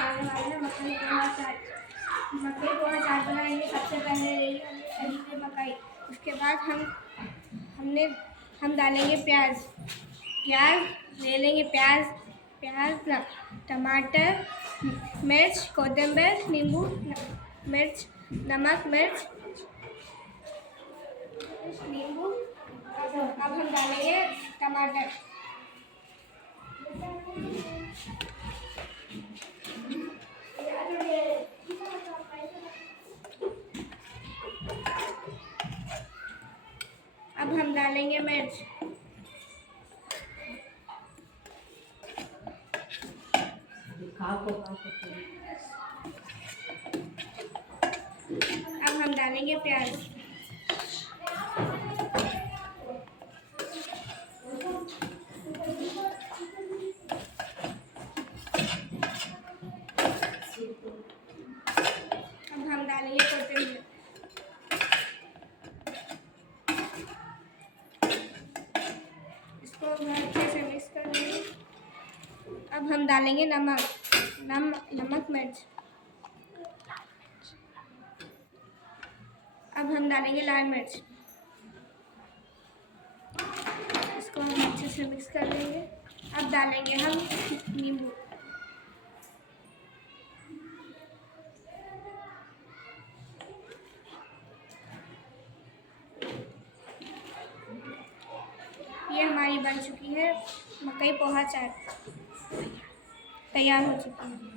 बनाने वाले हैं मकई पोहा चाट। मकई पोहा चाट बनाएंगे। सबसे पहले ले लिया हमने खरीदे मकई। उसके बाद हम डालेंगे प्याज। ले लेंगे प्याज, टमाटर, मिर्च, कोथिंबीर, नींबू, मिर्च, नमक, मिर्च, नींबू। अब हम डालेंगे टमाटर। अब हम डालेंगे मिर्च। अब हम डालेंगे प्याज। अब हम डालेंगे कोथिंबीर। इसको अच्छे से मिक्स कर देंगे। अब हम डालेंगे नमक, मिर्च। अब हम डालेंगे लाल मिर्च। इसको हम अच्छे से मिक्स कर लेंगे। अब डालेंगे हम नींबू। ये हमारी बन चुकी है मकई पोहा चाट, तैयार हो चुकी है।